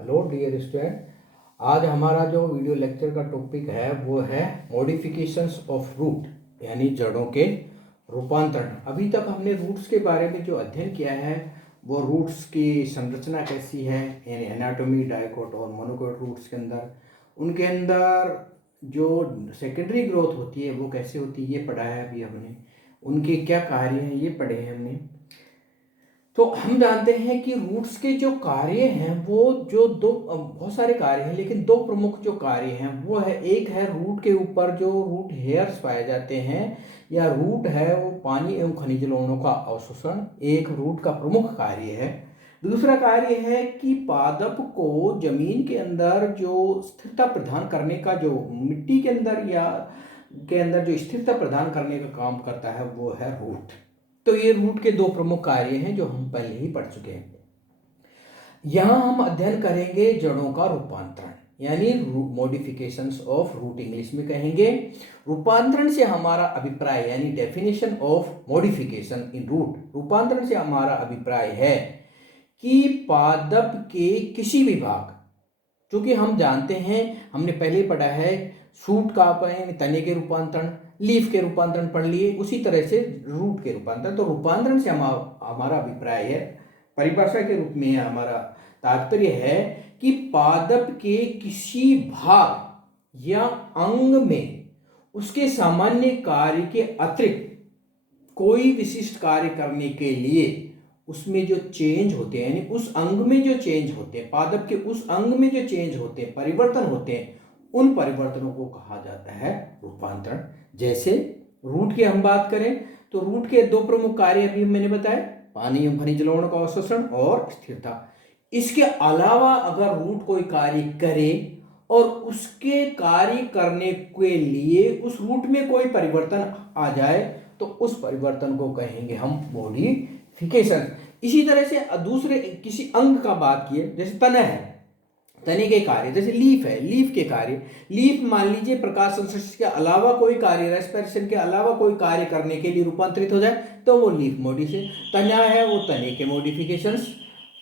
Hello dear student. आज हमारा जो वीडियो लेक्चर का टॉपिक है वो है मॉडिफिकेशंस ऑफ रूट, यानी जड़ों के रूपांतरण। अभी तक हमने रूट्स के बारे में जो अध्ययन किया है वो रूट्स की संरचना कैसी है, यानी एनाटॉमी, डाइकोट और मोनोकोट रूट्स के अंदर, उनके अंदर जो सेकेंडरी ग्रोथ होती है वो कैसे होती है ये पढ़ा है अभी हमने। उनके क्या कार्य हैं ये पढ़े हैं हमने। तो हम जानते हैं कि रूट्स के जो कार्य हैं वो जो दो बहुत सारे कार्य हैं, लेकिन दो प्रमुख जो कार्य हैं वो है, एक है रूट के ऊपर जो रूट हेयर्स पाए जाते हैं या रूट है वो पानी एवं खनिज लवणों का अवशोषण एक रूट का प्रमुख कार्य है। दूसरा कार्य है कि पादप को जमीन के अंदर जो स्थिरता प्रदान करने का, जो मिट्टी के अंदर या के अंदर जो स्थिरता प्रदान करने का काम करता है वो है रूट। तो ये रूट के दो प्रमुख कार्य हैं जो हम पहले ही पढ़ चुके हैं। यहां हम अध्ययन करेंगे जड़ों का रूपांतरण, यानी मॉडिफिकेशंस ऑफ रूट इंग्लिश में कहेंगे। रूपांतरण से हमारा अभिप्राय, यानी definition of modification in root, रूपांतरण से हमारा अभिप्राय है कि पादप के किसी भी भाग, क्योंकि हम जानते हैं, हमने पहले पढ़ा है शूट का तने के रूपांतरण, लीफ के रूपांतरण पढ़ लिए, उसी तरह से रूट के रूपांतरण। तो रूपांतरण से हमारा अभिप्राय है, परिभाषा के रूप में हमारा तात्पर्य है कि पादप के किसी भाग या अंग में उसके सामान्य कार्य के अतिरिक्त कोई विशिष्ट कार्य करने के लिए उसमें जो चेंज होते हैं, यानी उस अंग में जो चेंज होते हैं, पादप के उस अंग में जो चेंज होते हैं, परिवर्तन होते हैं, उन परिवर्तनों को कहा जाता है रूपांतरण। जैसे रूट की हम बात करें तो रूट के दो प्रमुख कार्य अभी मैंने बताए, पानी एवं खनिज लवणों का अवशोषण और स्थिरता। इसके अलावा अगर रूट कोई कार्य करे और उसके कार्य करने के लिए उस रूट में कोई परिवर्तन आ जाए तो उस परिवर्तन को कहेंगे हम मॉडिफिकेशन। इसी तरह से दूसरे किसी अंग का बात किए, जैसे तना है, तने के कार्य, जैसे लीफ है, लीफ के कार्य, लीफ मान लीजिए प्रकाश संश्लेषण के अलावा कोई कार्य, रेस्पिरेशन के अलावा कोई कार्य करने के लिए रूपांतरित हो जाए तो वो लीफ मॉडिफिकेशन। तना है वो तने के मॉडिफिकेशंस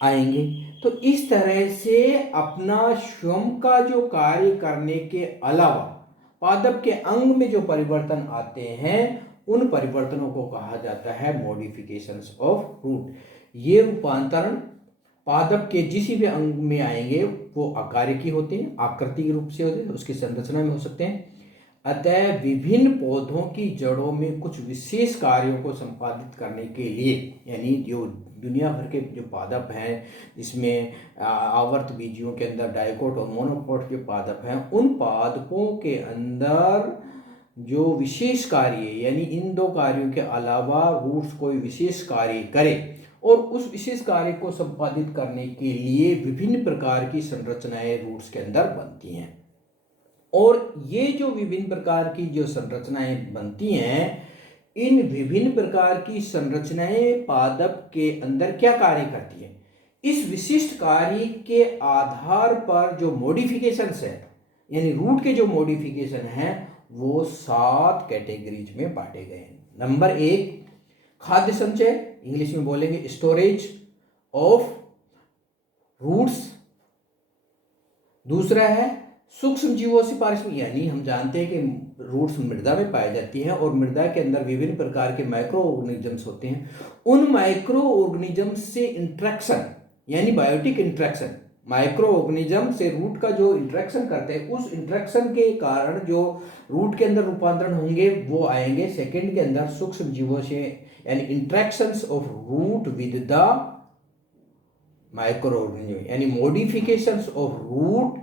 आएंगे। तो इस तरह से अपना स्वयं का जो कार्य करने के अलावा पादप के अंग में जो परिवर्तन आते हैं उन परिवर्तनों को कहा जाता है मॉडिफिकेशंस ऑफ रूट। ये रूपांतरण पादप के जिस भी अंग में आएंगे वो आकारिकी होते हैं, आकृतिक रूप से होते हैं, उसकी संरचना में हो सकते हैं। अतः विभिन्न पौधों की जड़ों में कुछ विशेष कार्यों को संपादित करने के लिए, यानी जो दुनिया भर के जो पादप हैं, इसमें आवर्त बीजियों के अंदर डाइकोट और मोनोकोट के पादप हैं, उन पादपों के अंदर जो विशेष कार्य, यानी इन दो कार्यों के अलावा रूट्स कोई विशेष कार्य करे और उस विशेष कार्य को संपादित करने के लिए विभिन्न प्रकार की संरचनाएं रूट्स के अंदर बनती हैं। और ये जो विभिन्न प्रकार की जो संरचनाएं बनती हैं, इन विभिन्न प्रकार की संरचनाएं पादप के अंदर क्या कार्य करती हैं, इस विशिष्ट कार्य के आधार पर जो मॉडिफिकेशंस है, यानी रूट के जो मॉडिफिकेशन हैं वो 7 कैटेगरीज में बांटे गए हैं। नंबर 1 खाद्य संचय, इंग्लिश में बोलेंगे स्टोरेज ऑफ रूट्स। दूसरा है सूक्ष्म जीवों से पारिश्रमिक, यानी हम जानते हैं कि रूट्स मृदा में पाई जाती हैं और मृदा के अंदर विभिन्न प्रकार के माइक्रो ऑर्गेनिजम्स होते हैं। उन माइक्रो ऑर्गेनिजम्स से इंट्रैक्शन, यानी बायोटिक इंट्रैक्शन, माइक्रो ऑर्गेनिज्म से रूट का जो इंट्रैक्शन करते हैं, उस इंट्रैक्शन के कारण जो रूट के अंदर रूपांतरण होंगे वो आएंगे सेकंड के अंदर सूक्ष्म जीवों से, यानी interactions of root with the microorganism, यानी modifications of root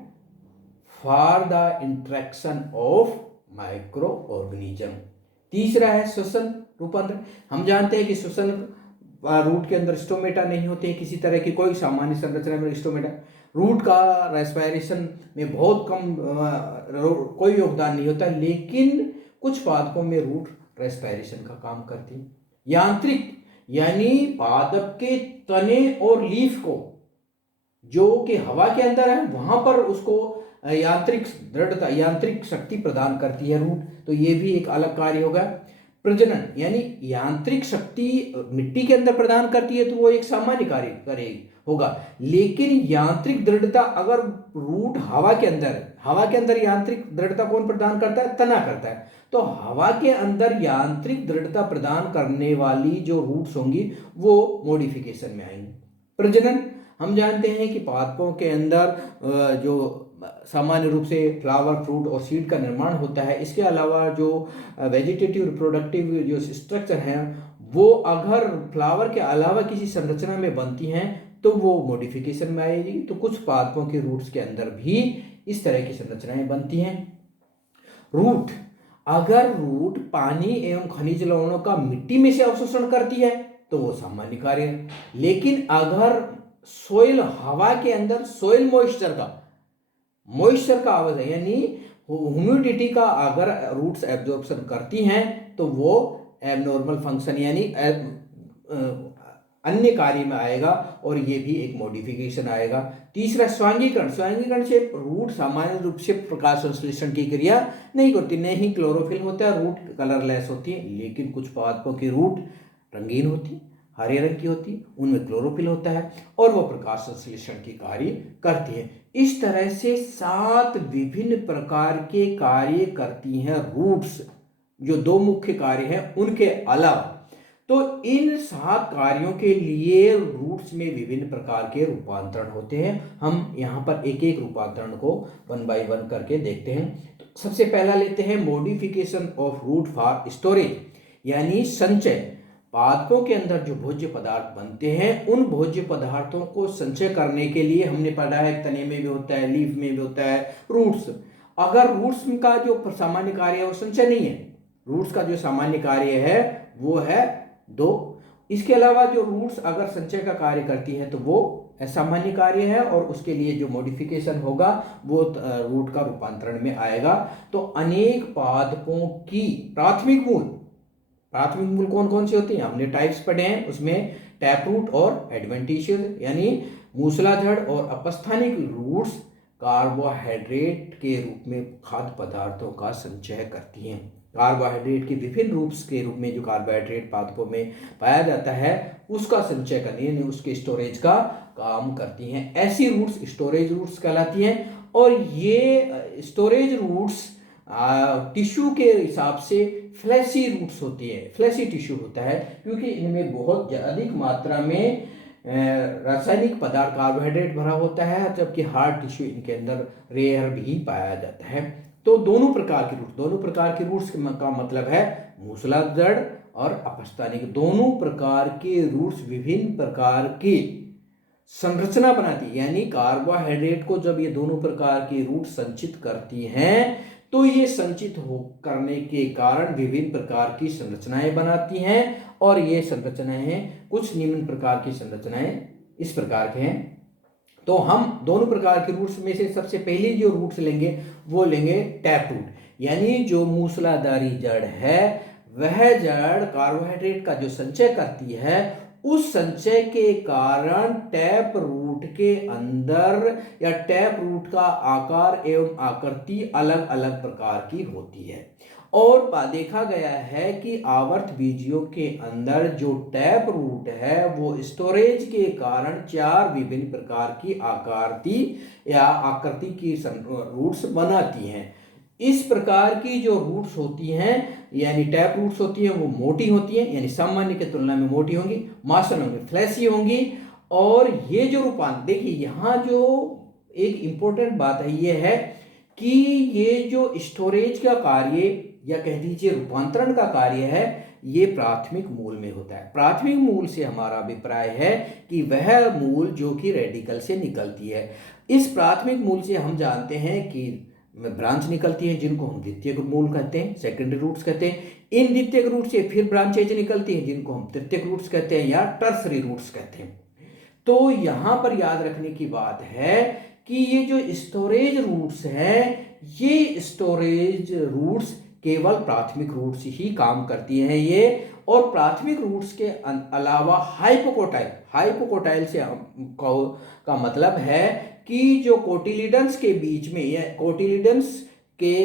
for the interaction of microorganism. तीसरा है श्वसन रूपांतरण। हम जानते हैं कि श्वसन रूट के अंदर स्टोमेटा नहीं होते हैं, किसी तरह की कोई सामान्य संरचना में स्टोमेटा, रूट का रेस्पिरेशन में बहुत कम कोई योगदान नहीं होता, लेकिन कुछ पादपों में रूट रेस्पिरेशन का काम करती है। यांत्रिक, यानी पादप के तने और लीफ को जो कि हवा के अंदर है वहां पर उसको यांत्रिक दृढ़ता, यांत्रिक शक्ति प्रदान करती है रूट, तो ये भी एक अलग कार्य होगा। प्रजनन, यानी यांत्रिक शक्ति मिट्टी के अंदर प्रदान करती है तो वो एक सामान्य कार्य करेगी, होगा। लेकिन यांत्रिक दृढ़ता अगर रूट हवा के अंदर यांत्रिक दृढ़ता कौन प्रदान करता है? तना करता है। तो हवा के अंदर यांत्रिक दृढ़ता प्रदान करने वाली जो रूट्स होंगी वो मॉडिफिकेशन में आएंगी। प्रजनन, हम जानते हैं कि पादपों के अंदर जो सामान्य रूप से फ्लावर, फ्रूट और सीड का निर्माण होता है। इसके अलावा जो वेजिटेटिव रिप्रोडक्टिव जो स्ट्रक्चर हैं वो अगर फ्लावर के अलावा किसी संरचना में बनती हैं तो वो मॉडिफिकेशन में आएगी। तो कुछ पादपों के रूट्स के अंदर भी इस तरह की संरचनाएं बनती हैं। रूट, अगर रूट पानी एवं खनिज लवणों का मिट्टी में से अवशोषण करती है तो वो सामान्य कार्य है। लेकिन अगर सोइल, हवा के अंदर सोइल मॉइस्चर का आवश्यक यानी ह्यूमिडिटी का अगर रूट्स एब्जॉर्प्शन करती हैं तो वो एबनॉर्मल फंक्शन यानी अन्य कार्य में आएगा और ये भी एक मॉडिफिकेशन आएगा। तीसरा स्वांगीकरण से रूट सामान्य रूप से प्रकाश संश्लेषण की क्रिया नहीं करती, नहीं ही क्लोरोफिल होता है, रूट कलरलेस होती है। लेकिन कुछ पादपों की रूट रंगीन होती, हरे रंग की होती, उनमें क्लोरोफिल होता है और वो प्रकाश संश्लेषण की कार्य करती है। इस तरह से 7 विभिन्न प्रकार के कार्य करती हैं रूट्स, जो 2 मुख्य कार्य हैं उनके अलावा। तो इन 7 कार्यों के लिए रूट्स में विभिन्न प्रकार के रूपांतरण होते हैं। हम यहाँ पर एक एक रूपांतरण को 1 बाय 1 करके देखते हैं। तो सबसे पहला लेते हैं modification of root for storage, यानी संचय। पादपों के अंदर जो भोज्य पदार्थ बनते हैं उन भोज्य पदार्थों को संचय करने के लिए हमने पढ़ा है तने में भी होता है, लीफ में भी होता है, रूट्स। अगर रूट्स का जो सामान्य कार्य है वो संचय नहीं है, रूट्स का जो सामान्य कार्य है वो है 2। इसके अलावा जो रूट्स अगर संचय का कार्य करती है तो वो असामान्य कार्य है और उसके लिए जो मॉडिफिकेशन होगा वो रूट का रूपांतरण में आएगा। तो अनेक पादपों की प्राथमिक मूल कौन कौन सी होती हैं? हमने टाइप्स पढ़े हैं, उसमें टैप रूट और एडवेंटिशियस यानी मूसलाधार और अपस्थानिक रूट्स कार्बोहाइड्रेट के रूप में खाद्य पदार्थों का संचय करती हैं। कार्बोहाइड्रेट के विभिन्न रूप्स के रूप में जो कार्बोहाइड्रेट पादपों में पाया जाता है उसका संचय करने यानी उसके स्टोरेज का काम करती हैं। ऐसी रूट्स स्टोरेज रूट्स कहलाती हैं। और ये स्टोरेज रूट्स टिश्यू के हिसाब से फ्लैशी रूट्स होती है, फ्लैशी टिश्यू होता है क्योंकि इनमें बहुत अधिक मात्रा में रासायनिक पदार्थ कार्बोहाइड्रेट भरा होता है, जबकि हार्ड टिश्यू इनके अंदर रेयर भी पाया जाता है। तो दोनों प्रकार के रूट्स का मतलब है मूसलाधार और अपस्थानिक। दोनों प्रकार के रूट्स विभिन्न प्रकार की संरचना बनाती है, यानी कार्बोहाइड्रेट को जब ये दोनों प्रकार के रूट संचित करती हैं तो ये संचित करने के कारण विभिन्न प्रकार की संरचनाएं बनाती हैं। और ये संरचनाएं कुछ निम्न प्रकार की संरचनाएं इस प्रकार के हैं। तो हम दोनों प्रकार के रूट्स में से सबसे पहले जो रूट्स लेंगे वो लेंगे टैप रूट, यानी जो मूसलाधारी जड़ है वह जड़ कार्बोहाइड्रेट का जो संचय करती है उस संचय के कारण टैप रूट के अंदर या टैप रूट का आकार एवं आकृति अलग अलग प्रकार की होती है। और देखा गया है कि आवर्त बीजियों के अंदर जो टैप रूट है वो स्टोरेज के कारण 4 विभिन्न प्रकार की आकृति या आकृति की रूट्स बनाती हैं। इस प्रकार की जो रूट्स होती हैं यानी टैप रूट्स होती हैं वो मोटी होती हैं, यानी सामान्य की तुलना में मोटी होंगी, मासन होंगी, फ्लैशी होंगी। और ये जो रूपांतर, देखिए यहाँ जो एक इंपॉर्टेंट बात है ये है कि ये जो स्टोरेज का कार्य या कह दीजिए रूपांतरण का कार्य है ये प्राथमिक मूल में होता है। प्राथमिक मूल से हमारा अभिप्राय है कि वह मूल जो कि रेडिकल से निकलती है। इस प्राथमिक मूल से हम जानते हैं कि ब्रांच निकलती है जिनको हम द्वितीयक मूल कहते हैं, सेकेंडरी रूट्स कहते हैं। इन द्वितीयक रूट से फिर ब्रांचेज निकलती हैं जिनको हम तृतीयक रूट्स कहते हैं या टर्सरी रूट्स कहते हैं। तो यहाँ पर याद रखने की बात है कि ये जो स्टोरेज रूट्स हैं ये स्टोरेज रूट्स केवल प्राथमिक रूट्स ही काम करती हैं ये। और प्राथमिक रूट्स के अलावा हाइपोकोटाइल से का मतलब है कि जो कोटिलिडन्स के बीच में या कोटिलिडन्स के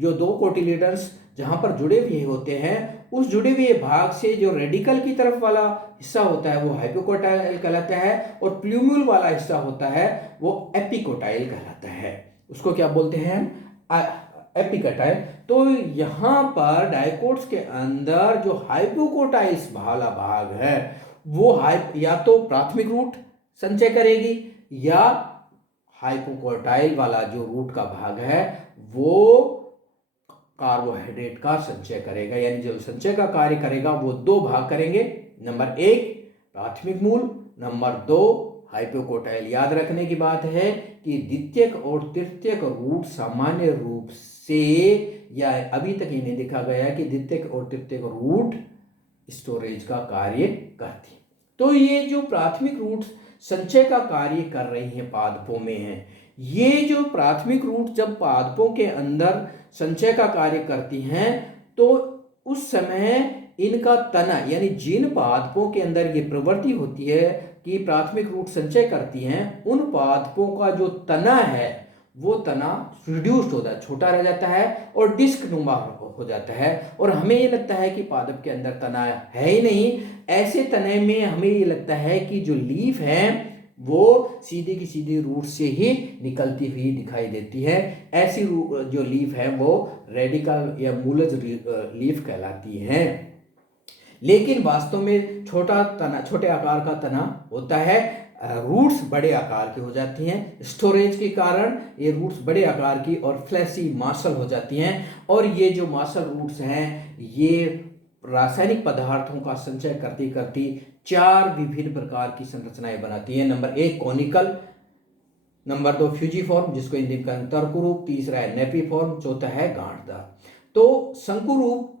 जो 2 कोटिलिडन्स जहाँ पर जुड़े हुए होते हैं, उस जुड़े हुए भाग से जो रेडिकल की तरफ वाला हिस्सा होता है वो हाइपोकोटाइल कहलाता है, और प्लूम्यूल वाला हिस्सा होता है वो एपिकोटाइल कहलाता है। उसको क्या बोलते हैं हम? एपिकोटाइल। तो यहाँ पर डाइकोट्स के अंदर जो हाइपोकोटाइल्स वाला भाग है वो या तो प्राथमिक रूट संचय करेगी, या हाइपोकोटाइल वाला जो रूट का भाग है वो कार्बोहाइड्रेट का संचय करेगा। यानी जो संचय का कार्य करेगा वो दो भाग करेंगे, नंबर 1 प्राथमिक मूल, नंबर 2 हाइपोकोटाइल। याद रखने की बात है कि द्वितीयक और तृतीयक रूट सामान्य रूप से, या अभी तक ये नहीं देखा गया कि द्वितीयक और तृतीयक रूट स्टोरेज का कार्य करती है। तो ये जो प्राथमिक रूट संचय का कार्य कर रही हैं पादपों में है, ये जो प्राथमिक रूट जब पादपों के अंदर संचय का कार्य करती हैं तो उस समय इनका तना, यानी जिन पादपों के अंदर ये प्रवृत्ति होती है कि प्राथमिक रूट संचय करती हैं, उन पादपों का जो तना है वो तना रिड्यूस्ड होता है, छोटा रह जाता है और डिस्क नुमा हो जाता है, और हमें ये लगता है कि पादप के अंदर तना है ही नहीं। ऐसे तने में हमें ये लगता है कि जो लीफ है वो सीधी की सीधी रूट से ही निकलती हुई दिखाई देती है। ऐसी जो लीफ है वो रेडिकल या मूलज लीफ कहलाती है। लेकिन वास्तव में छोटे आकार का तना होता है, रूट्स बड़े आकार की हो जाती हैं। स्टोरेज के कारण ये रूट्स बड़े आकार की और फ्लैसी मासल हो जाती हैं, और ये जो मासल रूट्स हैं ये रासायनिक पदार्थों का संचय करती करती 4 विभिन्न प्रकार की संरचनाएं बनाती हैं। नंबर 1 कॉनिकल, नंबर 2 फ्यूजीफॉर्म जिसको हिंदी में कहते हैं तर्करूप, तीसरा है नेपीफॉर्म, चौथा है गांठदार। तो शंकुरूप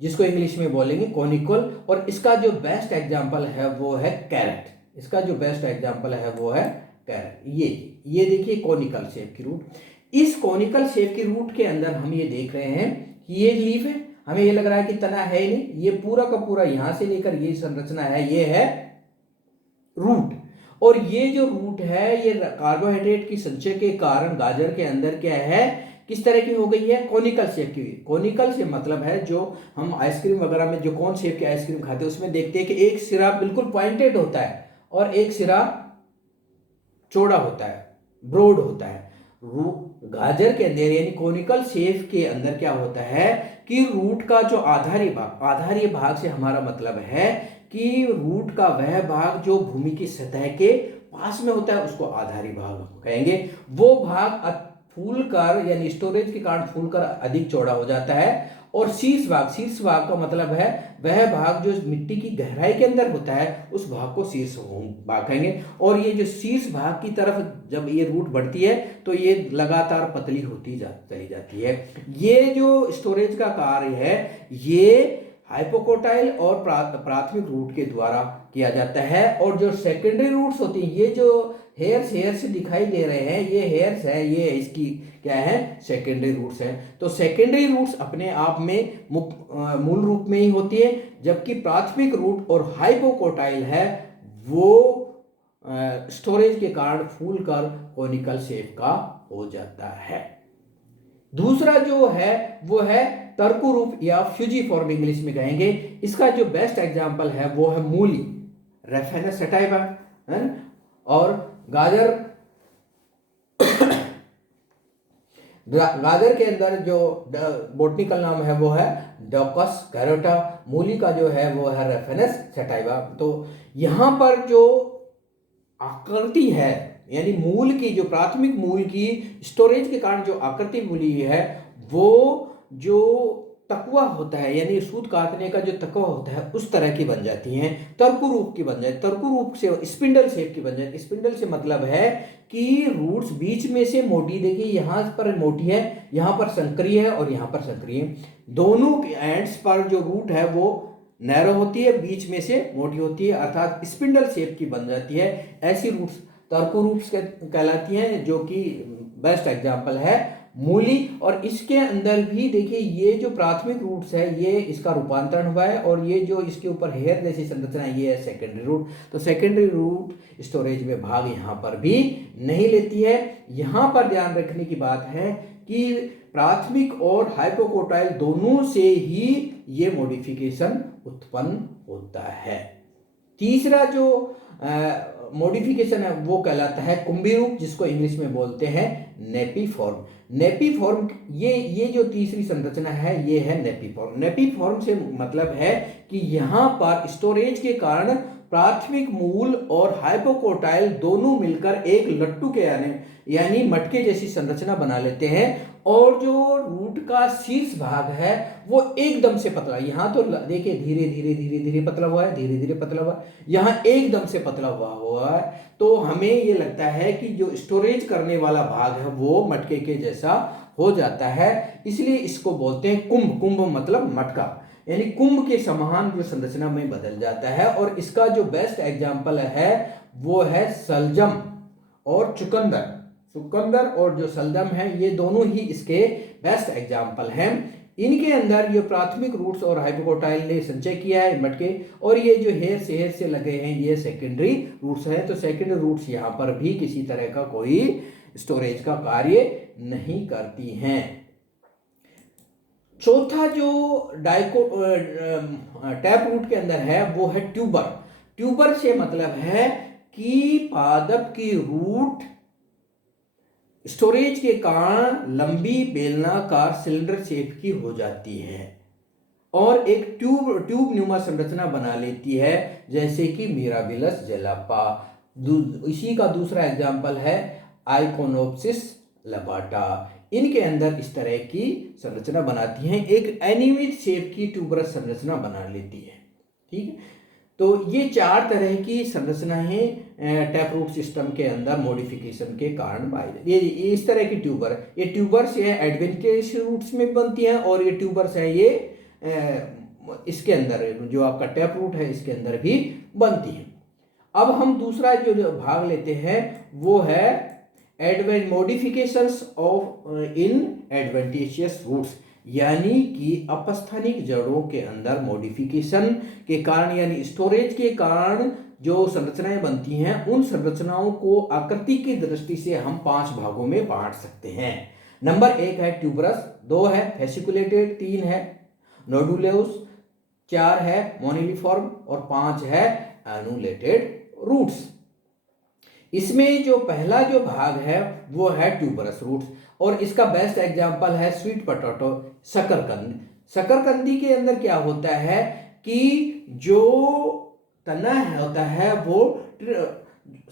जिसको इंग्लिश में बोलेंगे कॉनिकल, और इसका जो बेस्ट एग्जाम्पल है वो है कैरेट। इसका जो बेस्ट एग्जाम्पल है वो है कैरेट। ये देखिए कॉनिकल शेप की रूट। इस कॉनिकल शेप की रूट के अंदर हम ये देख रहे हैं कि ये लीफ है, हमें ये लग रहा है कि तना है ही नहीं, ये पूरा का पूरा यहां से लेकर ये संरचना है, ये है रूट। और ये जो रूट है ये कार्बोहाइड्रेट की संचय के कारण गाजर के अंदर क्या है, किस तरह की हो गई है, कॉनिकल शेप की। कॉनिकल से मतलब है जो हम आइसक्रीम वगैरह में जो कौन शेप की आइसक्रीम खाते हैं उसमें देखते हैं कि एक सिरा बिल्कुल पॉइंटेड होता है और एक सिरा चौड़ा होता है, ब्रॉड होता है। गाजर के अंदर यानी कॉनिकल शेप के अंदर क्या होता है कि रूट का जो आधारी भाग से हमारा मतलब है कि रूट का वह भाग जो भूमि की सतह के पास में होता है उसको आधारी भाग कहेंगे। वो भाग फूलकर यानी स्टोरेज के कारण फूलकर अधिक चौड़ा हो जाता है, और शीर्ष भाग का मतलब है वह भाग जो मिट्टी की गहराई के अंदर होता है उस भाग को शीर्ष भाग कहेंगे। और ये जो शीर्ष भाग की तरफ जब ये रूट बढ़ती है तो ये लगातार पतली होती चली जाती है। ये जो स्टोरेज का कार्य है ये हाइपोकोटाइल और प्राथमिक रूट के द्वारा किया जाता है। और जो सेकेंडरी रूट्स होती हैं, ये जो हेयर्स दिखाई दे रहे हैं, ये हेयर्स है, ये इसकी क्या है, सेकेंडरी रूट्स हैं। तो सेकेंडरी रूट्स अपने आप में मूल रूप में ही होती है, जबकि प्राथमिक रूट और हाइपोकोटाइल है वो स्टोरेज के कारण फूलकर कॉनिकल शेप का हो जाता है। दूसरा जो है वो है तर्करूप या फ्यूजीफॉर्म इंग्लिश में कहेंगे। इसका जो बेस्ट एग्जांपल है वो है मूली, रेफेनस सटाइवा, और गाजर के अंदर जो बोटनिकल नाम है वो है डॉकस कैरोटा, मूली का जो है वो है रेफेनस सटाइवा। तो यहाँ पर जो आकृति है यानी मूल की जो प्राथमिक मूल की स्टोरेज के कारण जो आकृति मूली है वो जो तकवा होता है यानी सूत काटने का जो तकवा होता है उस तरह की बन जाती हैं, तर्करूप की बन जाए, तर्करूप से स्पिंडल शेप की बन जाए। स्पिंडल से मतलब है कि रूट्स बीच में से मोटी, देखिए यहाँ पर मोटी है, यहाँ पर संकरी है और यहाँ पर संकरी है। दोनों एंड्स पर जो रूट है वो नैरो होती है, बीच में से मोटी होती है, अर्थात स्पिंडल शेप की बन जाती है। ऐसी रूट्स तर्करूप कहलाती हैं, जो कि बेस्ट एग्जाम्पल है मूली। और इसके अंदर भी देखिए ये जो प्राथमिक रूट्स है ये इसका रूपांतरण हुआ है, और ये जो इसके ऊपर हेयर जैसी संरचना है ये है सेकेंडरी रूट। तो सेकेंडरी रूट स्टोरेज में भाग यहाँ पर भी नहीं लेती है। यहाँ पर ध्यान रखने की बात है कि प्राथमिक और हाइपोकोटाइल दोनों से ही ये मॉडिफिकेशन उत्पन्न होता है। तीसरा जो मॉडिफिकेशन है वो कहलाता है कुंभी रूप, जिसको इंग्लिश में बोलते हैं नेपीफॉर्म। नेपीफॉर्म ये जो तीसरी संरचना है ये है नेपीफॉर्म। नेपीफॉर्म से मतलब है कि यहाँ पर स्टोरेज के कारण प्राथमिक मूल और हाइपोकोटाइल दोनों मिलकर एक लट्टू के यानी मटके जैसी संरचना बना लेते हैं, और जो रूट का शीर्ष भाग है वो एकदम से पतला, यहाँ तो देखिए धीरे धीरे धीरे धीरे पतला हुआ है, धीरे धीरे पतला हुआ है, यहाँ एकदम से पतला हुआ है। तो हमें ये लगता है कि जो स्टोरेज करने वाला भाग है वो मटके के जैसा हो जाता है, इसलिए इसको बोलते हैं कुंभ। कुंभ मतलब मटका, यानी कुंभ के समान जो संरचना में बदल जाता है। और इसका जो बेस्ट एग्जाम्पल है वो है सलजम और चुकंदर। चुकंदर और जो सलजम है ये दोनों ही इसके बेस्ट एग्जाम्पल हैं। इनके अंदर ये प्राथमिक रूट्स और हाइपोकोटाइल ने संचय किया है मटके, और ये जो हेर से लगे हैं ये सेकेंडरी रूट्स हैं। तो सेकेंडरी रूट्स यहाँ पर भी किसी तरह का कोई स्टोरेज का कार्य नहीं करती हैं। चौथा जो टैप रूट के अंदर है वो है ट्यूबर। ट्यूबर से मतलब है कि पादप की रूट स्टोरेज के कारण लंबी बेलनाकार सिलेंडर शेप की हो जाती है और एक ट्यूब नुमा संरचना बना लेती है, जैसे कि मिराबिलस जेलापा। इसी का दूसरा एग्जाम्पल है आइकोनोप्सिस लबाटा। इनके अंदर इस तरह की संरचना बनाती हैं, एक एनिमेट शेप की ट्यूबरस संरचना बना लेती है। ठीक है, तो ये चार तरह की संरचनाएं टैप रूट सिस्टम के अंदर मॉडिफिकेशन के कारण पाई जाती है। ये इस तरह की ट्यूबर, ये ट्यूबर्स है एडवेंटिशियस रूट्स में बनती हैं, और ये ट्यूबर्स है ये इसके अंदर जो आपका टैप रूट है इसके अंदर भी बनती है। अब हम दूसरा जो भाग लेते हैं वो है modifications of in adventitious roots, यानी कि अपस्थानिक जड़ों के अंदर मॉडिफिकेशन के कारण यानी स्टोरेज के कारण जो संरचनाएं बनती हैं, उन संरचनाओं को आकृति की दृष्टि से हम 5 भागों में बांट सकते हैं। नंबर 1 है ट्यूबरस, 2 है फेसिकुलेटेड, 3 है नोडुलोस, 4 है मोनिलिफॉर्म और 5 है एनुलेटेड रूट्स। इसमें जो पहला जो भाग है वो है ट्यूबरस रूट्स, और इसका बेस्ट एग्जांपल है स्वीट पोटैटो, शकरकंद। शकरकंदी के अंदर क्या होता है कि जो तना होता है वो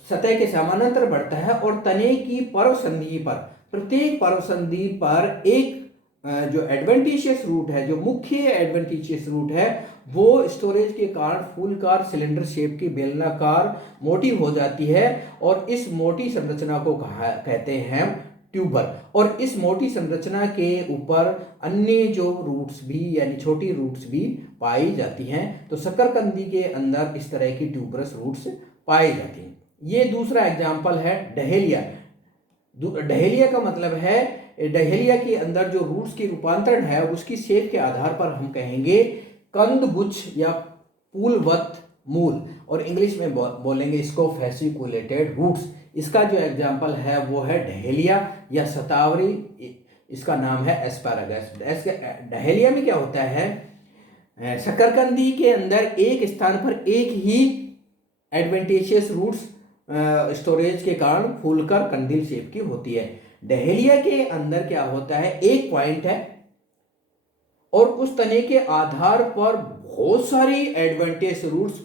सतह के समानांतर बढ़ता है, और तने की पर्व संधि पर, प्रत्येक पर्व संधि पर एक जो एडवेंटिशियस रूट है, जो मुख्य एडवेंटिशियस रूट है, वो स्टोरेज के कारण फूलकार सिलेंडर शेप की बेलनाकार मोटी हो जाती है, और इस मोटी संरचना को कहते हैं ट्यूबर। और इस मोटी संरचना के ऊपर अन्य जो रूट्स भी यानी छोटी रूट्स भी पाई जाती हैं। तो शकरकंदी के अंदर इस तरह की ट्यूबरस रूट्स पाई जाती हैं। ये दूसरा एग्जाम्पल है डहेलिया। डहेलिया का मतलब है, डहेलिया के अंदर जो रूट्स की रूपांतरण है उसकी शेप के आधार पर हम कहेंगे कंदगुच्छ या फूलवत मूल, और इंग्लिश में बोलेंगे इसको फेसिकुलेटेड रूट्स। इसका जो एग्जाम्पल है वो है डहेलिया या शतावरी, इसका नाम है एस्पैरागस। डहेलिया में क्या होता है, शकरकंदी के अंदर एक स्थान पर एक ही एडवेंटिशियस रूट्स स्टोरेज के कारण फूलकर कंदील शेप की होती है। डहेलिया के अंदर क्या होता है, एक पॉइंट है और उस तने के आधार पर बहुत सारी एडवेंटिशियस रूट्स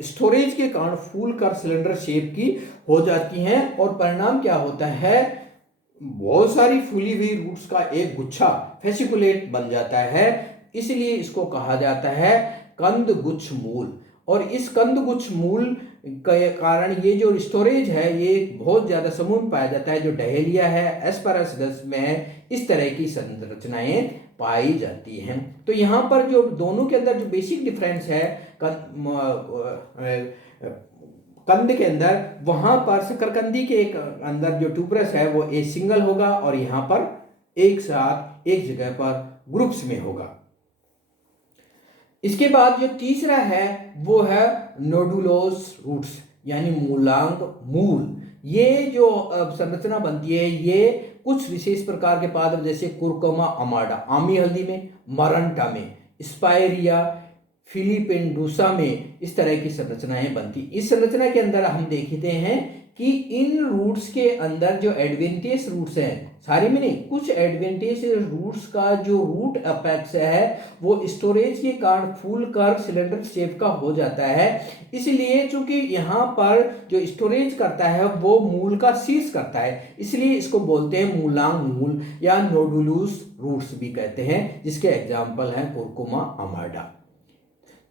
स्टोरेज के कारण फूलकर सिलेंडर शेप की हो जाती हैं, और परिणाम क्या होता है, बहुत सारी फूली हुई रूट्स का एक गुच्छा फेसिकुलेट बन जाता है। इसलिए इसको कहा जाता है कंदगुच्छ मूल। और इस कंदगुच्छ मूल के कारण ये जो स्टोरेज है ये बहुत ज्यादा समूह में पाया जाता है। जो डहेलिया है, एस्पैरागस में है, इस तरह की संरचनाएं पाई जाती हैं। तो यहाँ पर जो दोनों के अंदर जो बेसिक डिफरेंस है कंद के अंदर, वहां पर शकरकंदी के अंदर जो ट्यूबरस है वो एक सिंगल होगा, और यहाँ पर एक साथ एक जगह पर ग्रुप्स में होगा। इसके बाद जो तीसरा है वो है नोडुलोस रूट्स यानी मूलांग मूल। ये जो संरचना बनती है ये कुछ विशेष प्रकार के पादप जैसे कुरकुमा अमाडा आमी हल्दी में, मरंटा में, स्पायरिया फिलिपेंडुसा में इस तरह की संरचनाएं बनती। इस संरचना के अंदर हम देखते हैं कि इन रूट्स के अंदर जो एडवेंटियस रूट्स हैं, सारी में नहीं, कुछ एडवेंटियस रूट्स का जो रूट अपेक्स है वो स्टोरेज के कारण फूल कर सिलेंडर शेप का हो जाता है। इसलिए चूंकि यहाँ पर जो स्टोरेज करता है वो मूल का शीर्ष करता है, इसलिए इसको बोलते हैं मूलांग मूल या नोडुलस रूट्स भी कहते हैं, जिसके एग्जाम्पल हैं कुरकुमा अमाडा।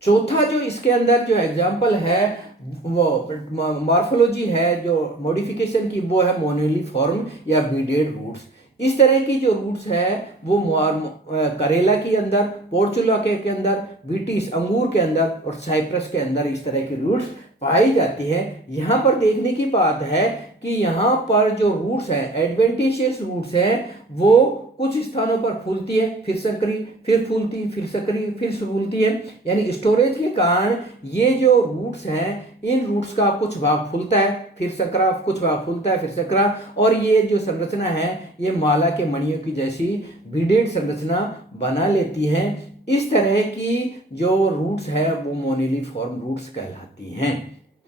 चौथा जो इसके अंदर जो एग्जाम्पल है वो मॉर्फोलॉजी है जो मॉडिफिकेशन की, वो है मोनोलिफॉर्म या बीडेड रूट्स। इस तरह की जो रूट्स है वो करेला के अंदर, पोर्चुला के अंदर, विटिस अंगूर के अंदर और साइप्रस के अंदर इस तरह की रूट्स पाई जाती है। यहाँ पर देखने की बात है कि यहाँ पर जो रूट्स हैं एडवेंटिशियस रूट्स हैं वो कुछ स्थानों पर फूलती है, फिर संकरी, फिर फूलती, फिर संकरी, फिर फूलती है। यानी स्टोरेज के कारण ये जो रूट्स हैं इन रूट्स का कुछ भाग फूलता है, फिर संकरा, कुछ भाग फूलता है, फिर संकरा, और ये जो संरचना है ये माला के मणियों की जैसी बीडेड संरचना बना लेती हैं। इस तरह की जो रूट्स है वो मोनिलिफॉर्म रूट्स कहलाती हैं।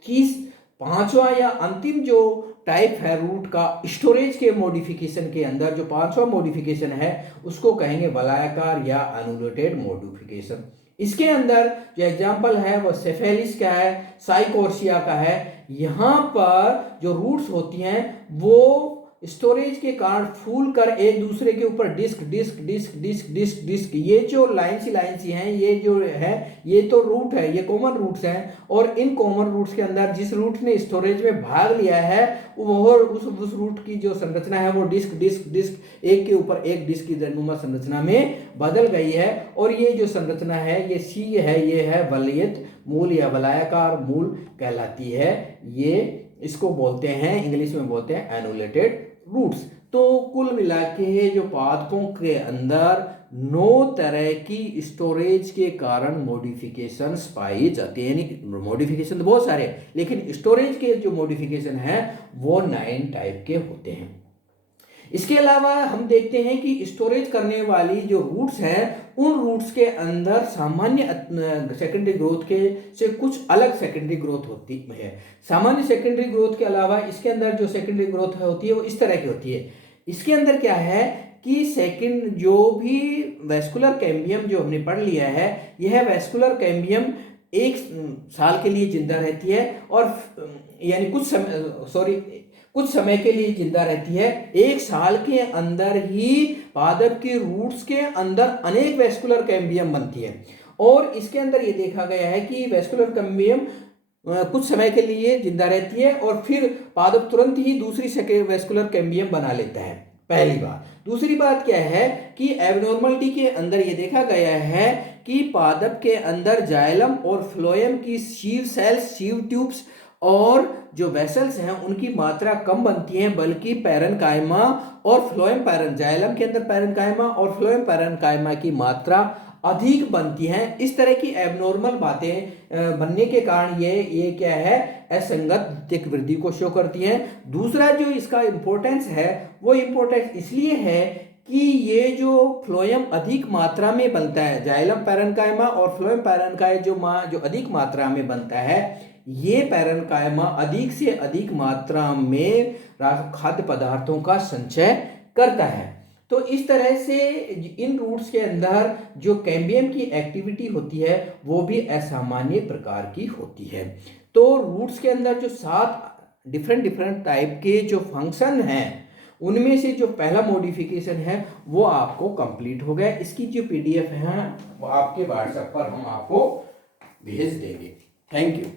किस पांचवा या अंतिम जो टाइप है रूट का स्टोरेज के मॉडिफिकेशन के अंदर, जो पांचवा मॉडिफिकेशन है उसको कहेंगे वलयाकार या एनुलेटेड मॉडिफिकेशन। इसके अंदर जो एग्जांपल है वो सेफेलिस का है, साइकोर्सिया का है। यहाँ पर जो रूट्स होती हैं वो स्टोरेज के कारण फूल कर एक दूसरे के ऊपर disk disk disk disk disk disk, ये जो लाइन सी हैं ये जो है ये तो रूट है, ये कॉमन रूट्स हैं। और इन कॉमन रूट्स के अंदर जिस रूट ने स्टोरेज में भाग लिया है वो उस रूट की जो संरचना है वो डिस्क डिस्क डिस्क एक के ऊपर एक डिस्क की दरनुमा संरचना में बदल गई है। और ये जो संरचना है ये सी है, ये है वलयित मूल या वलयाकार मूल कहलाती है। ये इसको बोलते हैं, इंग्लिश में बोलते हैं एनुलेटेड रूट्स। तो कुल मिला के जो पादपों के अंदर 9 तरह की स्टोरेज के कारण मॉडिफिकेशंस पाई जाती है। यानी मॉडिफिकेशन तो बहुत सारे हैं लेकिन स्टोरेज के जो मॉडिफिकेशन है वो 9 टाइप के होते हैं। इसके अलावा हम देखते हैं कि स्टोरेज करने वाली जो रूट्स हैं उन रूट्स के अंदर सामान्य सेकेंडरी ग्रोथ के से कुछ अलग सेकेंडरी ग्रोथ होती है। सामान्य सेकेंडरी ग्रोथ के अलावा इसके अंदर जो सेकेंडरी ग्रोथ होती है वो इस तरह की होती है। इसके अंदर क्या है कि सेकेंड जो भी वेस्कुलर कैम्बियम जो हमने पढ़ लिया है, यह वेस्कुलर कैम्बियम 1 साल के लिए जिंदा रहती है और यानी कुछ समय के लिए जिंदा रहती है। 1 साल के अंदर ही पादप की रूट्स के अंदर अनेक वेस्कुलर कैम्बियम बनती है। और इसके अंदर ये देखा गया है कि वेस्कुलर कैम्बियम कुछ समय के लिए जिंदा रहती है और फिर पादप तुरंत ही दूसरी वेस्कुलर कैम्बियम बना लेता है, पहली बात। दूसरी बात क्या है कि एबनॉर्मलिटी के अंदर ये देखा गया है कि पादप के अंदर जाइलम और फ्लोएम की सीव सेल्स, सीव ट्यूब्स और जो वेसल्स हैं उनकी मात्रा कम बनती है, बल्कि पैरेन्काइमा और फ्लोएम पैरेन, जाइलम के अंदर पैरेन्काइमा और फ्लोएम पैरेन्काइमा की मात्रा अधिक बनती हैं। इस तरह की एबनॉर्मल बातें बनने के कारण ये क्या है, असंगत वृद्धि को शो करती हैं। दूसरा जो इसका इम्पोर्टेंस है वो इम्पोर्टेंस इसलिए है कि ये जो फ्लोएम अधिक मात्रा में बनता है, जाइलम पैरेन्काइमा और फ्लोएम पैरेन्काइमा जो अधिक मात्रा में बनता है, ये पैरेन्काइमा अधिक से अधिक मात्रा में खाद्य पदार्थों का संचय करता है। तो इस तरह से इन रूट्स के अंदर जो कैम्बियम की एक्टिविटी होती है वो भी असामान्य प्रकार की होती है। तो रूट्स के अंदर जो 7 डिफरेंट टाइप के जो फंक्शन हैं उनमें से जो पहला मॉडिफिकेशन है वो आपको कंप्लीट हो गया। इसकी जो PDF है वो आपके व्हाट्सएप पर हम आपको भेज देंगे। Thank you.